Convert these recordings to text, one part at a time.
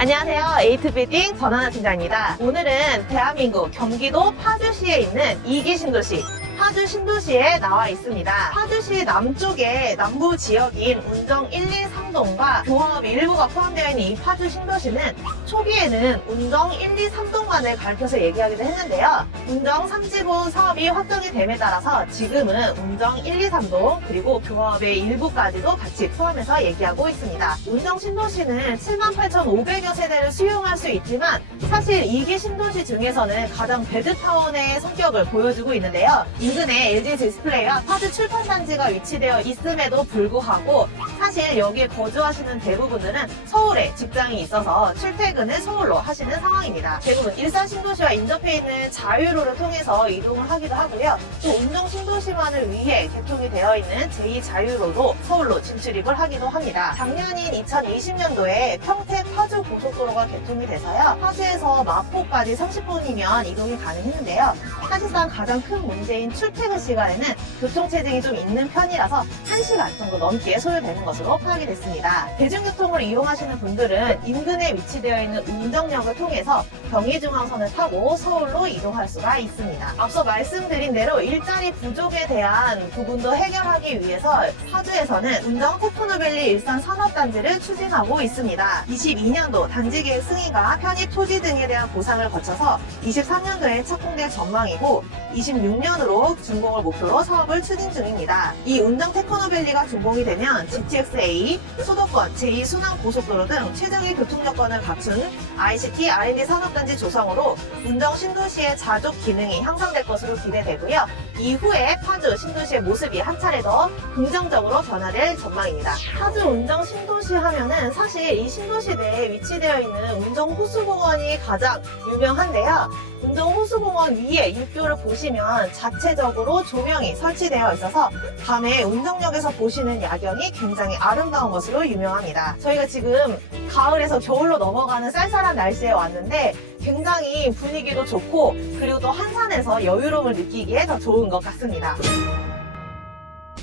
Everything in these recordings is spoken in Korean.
안녕하세요. 에이트빌딩 전하나 팀장입니다. 오늘은 대한민국 경기도 파주시에 있는 2기 신도시 파주 신도시에 나와 있습니다. 파주시 남쪽에 남부 지역인 운정 1, 2, 3동과 교합 일부가 포함되어 있는 이 파주 신도시는 초기에는 운정 1, 2, 3동만을 가리켜서 얘기하기도 했는데요. 운정 3지구 사업이 확정이 됨에 따라서 지금은 운정 1, 2, 3동 그리고 교합의 일부까지도 같이 포함해서 얘기하고 있습니다. 운정 신도시는 78,500여 세대를 수용할 수 있지만 사실 2기 신도시 중에서는 가장 배드타운의 성격을 보여주고 있는데요. 인근에 LG 디스플레이와 파주 출판단지가 위치되어 있음에도 불구하고 사실 여기에 거주하시는 대부분들은 서울에 직장이 있어서 출퇴근을 서울로 하시는 상황입니다. 대부분 일산 신도시와 인접해 있는 자유로를 통해서 이동을 하기도 하고요. 또 운정 신도시만을 위해 개통이 되어 있는 제2자유로로 서울로 진출입을 하기도 합니다. 작년인 2020년도에 평택 파주 고속도로가 개통이 돼서요. 파주에서 마포까지 30분이면 이동이 가능했는데요. 사실상 가장 큰 문제인 출퇴근 시간에는 교통체증이 좀 있는 편이라서 1시간 정도 넘게 소요되는 것으로 파악이 됐습니다. 대중교통을 이용하시는 분들은 인근에 위치되어 있는 운정역을 통해서 경의중앙선을 타고 서울로 이동할 수가 있습니다. 앞서 말씀드린 대로 일자리 부족에 대한 부분도 해결하기 위해서 파주에서는 운정 테크노밸리 일산 산업단지를 추진하고 있습니다. 22년도 단지계획 승인과 편입 토지 등에 대한 보상을 거쳐서 23년도에 착공될 전망이고 26년으로 준공을 목표로 사업을 추진 중입니다. 이 운정 테크노밸리가 준공이 되면 GTX-A, 수도권, 제2순환고속도로 등 최적의 교통 여건을 갖춘 ICT R&D 산업단지 조성으로 운정 신도시의 자족 기능이 향상될 것으로 기대되고요. 이후에 파주 신도시의 모습이 한 차례 더 긍정적으로 변화될 전망입니다. 파주 운정 신도시 하면은 사실 이 신도시 내에 위치되어 있는 운정 호수공원이 가장 유명한데요. 운정 호수공원 위에 입구를 보시면 자체적으로 조명이 설치되어 있어서 밤에 운정역에서 보시는 야경이 굉장히 아름다운 것으로 유명합니다. 저희가 지금 가을에서 겨울로 넘어가는 쌀쌀한 날씨에 왔는데 굉장히 분위기도 좋고 그리고 또 한산해서 여유로움을 느끼기에 더 좋은 것 같습니다.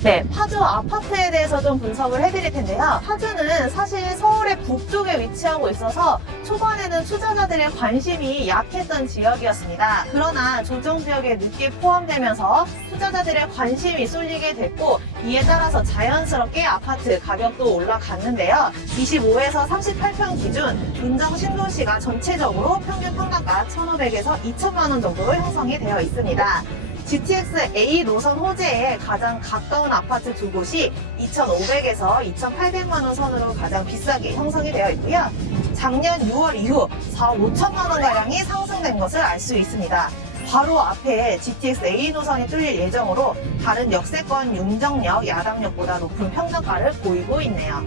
네, 파주 아파트에 대해서 좀 분석을 해드릴 텐데요. 파주는 사실 서울의 북쪽에 위치하고 있어서 초반에는 투자자들의 관심이 약했던 지역이었습니다. 그러나 조정지역에 늦게 포함되면서 투자자들의 관심이 쏠리게 됐고 이에 따라서 자연스럽게 아파트 가격도 올라갔는데요. 25에서 38평 기준 운정 신도시가 전체적으로 평균 평당가 1,500에서 2,000만 원 정도로 형성이 되어 있습니다. GTX-A 노선 호재에 가장 가까운 아파트 두 곳이 2,500에서 2,800만 원 선으로 가장 비싸게 형성이 되어 있고요. 작년 6월 이후 4억 5천만 원가량이 상승된 것을 알 수 있습니다. 바로 앞에 GTX-A 노선이 뚫릴 예정으로 다른 역세권 운정역, 야당역보다 높은 평당가를 보이고 있네요.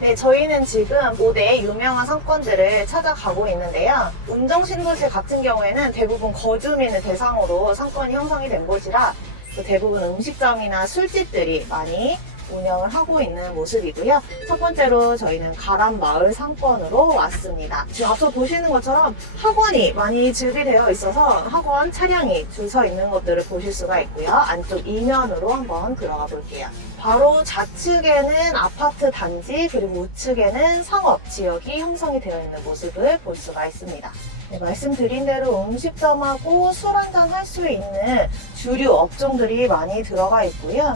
네, 저희는 지금 5대 유명한 상권들을 찾아가고 있는데요. 운정 신도시 같은 경우에는 대부분 거주민을 대상으로 상권이 형성이 된 곳이라 대부분 음식점이나 술집들이 많이 운영을 하고 있는 모습이고요. 첫 번째로 저희는 가람마을 상권으로 왔습니다. 지금 앞서 보시는 것처럼 학원이 많이 즐비되어 있어서 학원 차량이 줄 서 있는 것들을 보실 수가 있고요. 안쪽 이면으로 한번 들어가 볼게요. 바로 좌측에는 아파트 단지 그리고 우측에는 상업 지역이 형성이 되어 있는 모습을 볼 수가 있습니다. 네, 말씀드린 대로 음식점하고 술 한잔 할 수 있는 주류 업종들이 많이 들어가 있고요.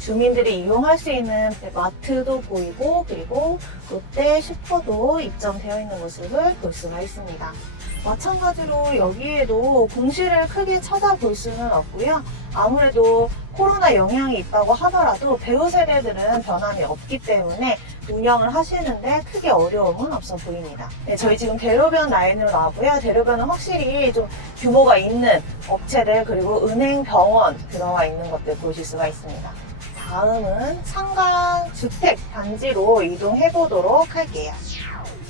주민들이 이용할 수 있는 마트도 보이고 그리고 롯데 슈퍼도 입점되어 있는 모습을 볼 수가 있습니다. 마찬가지로 여기에도 공실을 크게 찾아볼 수는 없고요. 아무래도 코로나 영향이 있다고 하더라도 배우 세대들은 변함이 없기 때문에 운영을 하시는데 크게 어려움은 없어 보입니다. 네, 저희 지금 대로변 라인으로 나오고요. 대로변은 확실히 좀 규모가 있는 업체들 그리고 은행, 병원 들어와 있는 것들 보실 수가 있습니다. 다음은 상가 주택 단지로 이동해 보도록 할게요.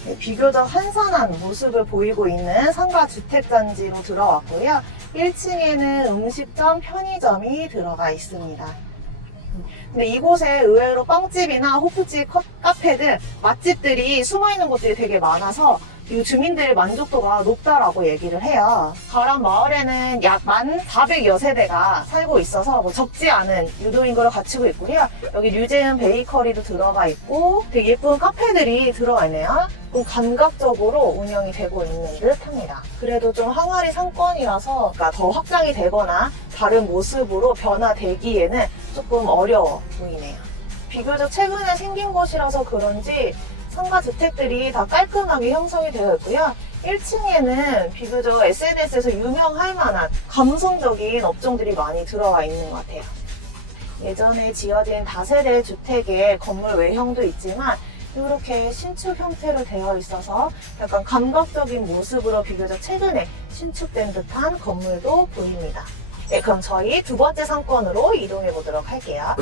네, 비교적 한산한 모습을 보이고 있는 상가 주택 단지로 들어왔고요. 1층에는 음식점, 편의점이 들어가 있습니다. 근데 이곳에 의외로 빵집이나 호프집, 카페들, 맛집들이 숨어있는 곳들이 되게 많아서 이 주민들 만족도가 높다라고 얘기를 해요. 가람 마을에는 약 1,400여 세대가 살고 있어서 뭐 적지 않은 유도인구를 갖추고 있고요. 여기 류재은 베이커리도 들어가 있고 되게 예쁜 카페들이 들어가 있네요. 좀 감각적으로 운영이 되고 있는 듯 합니다. 그래도 좀 항아리 상권이라서 그러니까 더 확장이 되거나 다른 모습으로 변화되기에는 조금 어려워 보이네요. 비교적 최근에 생긴 곳이라서 그런지 상가 주택들이 다 깔끔하게 형성이 되어 있고요. 1층에는 비교적 SNS에서 유명할 만한 감성적인 업종들이 많이 들어와 있는 것 같아요. 예전에 지어진 다세대 주택의 건물 외형도 있지만 이렇게 신축 형태로 되어 있어서 약간 감각적인 모습으로 비교적 최근에 신축된 듯한 건물도 보입니다. 네, 그럼 저희 두 번째 상권으로 이동해 보도록 할게요.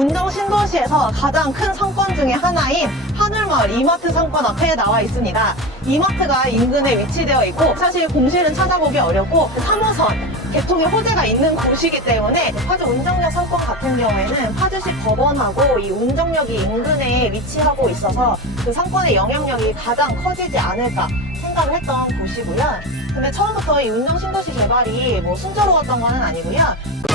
운정 신도시에서 가장 큰 상권 중에 하나인 하늘마을 이마트 상권 앞에 나와 있습니다. 이마트가 인근에 위치되어 있고 사실 공실은 찾아보기 어렵고 3호선 개통의 호재가 있는 곳이기 때문에 파주 운정역 상권 같은 경우에는 파주시 법원하고 이 운정역이 인근에 위치하고 있어서 그 상권의 영향력이 가장 커지지 않을까 생각을 했던 곳이고요. 근데 처음부터 이 운정 신도시 개발이 뭐 순조로웠던 건 아니고요.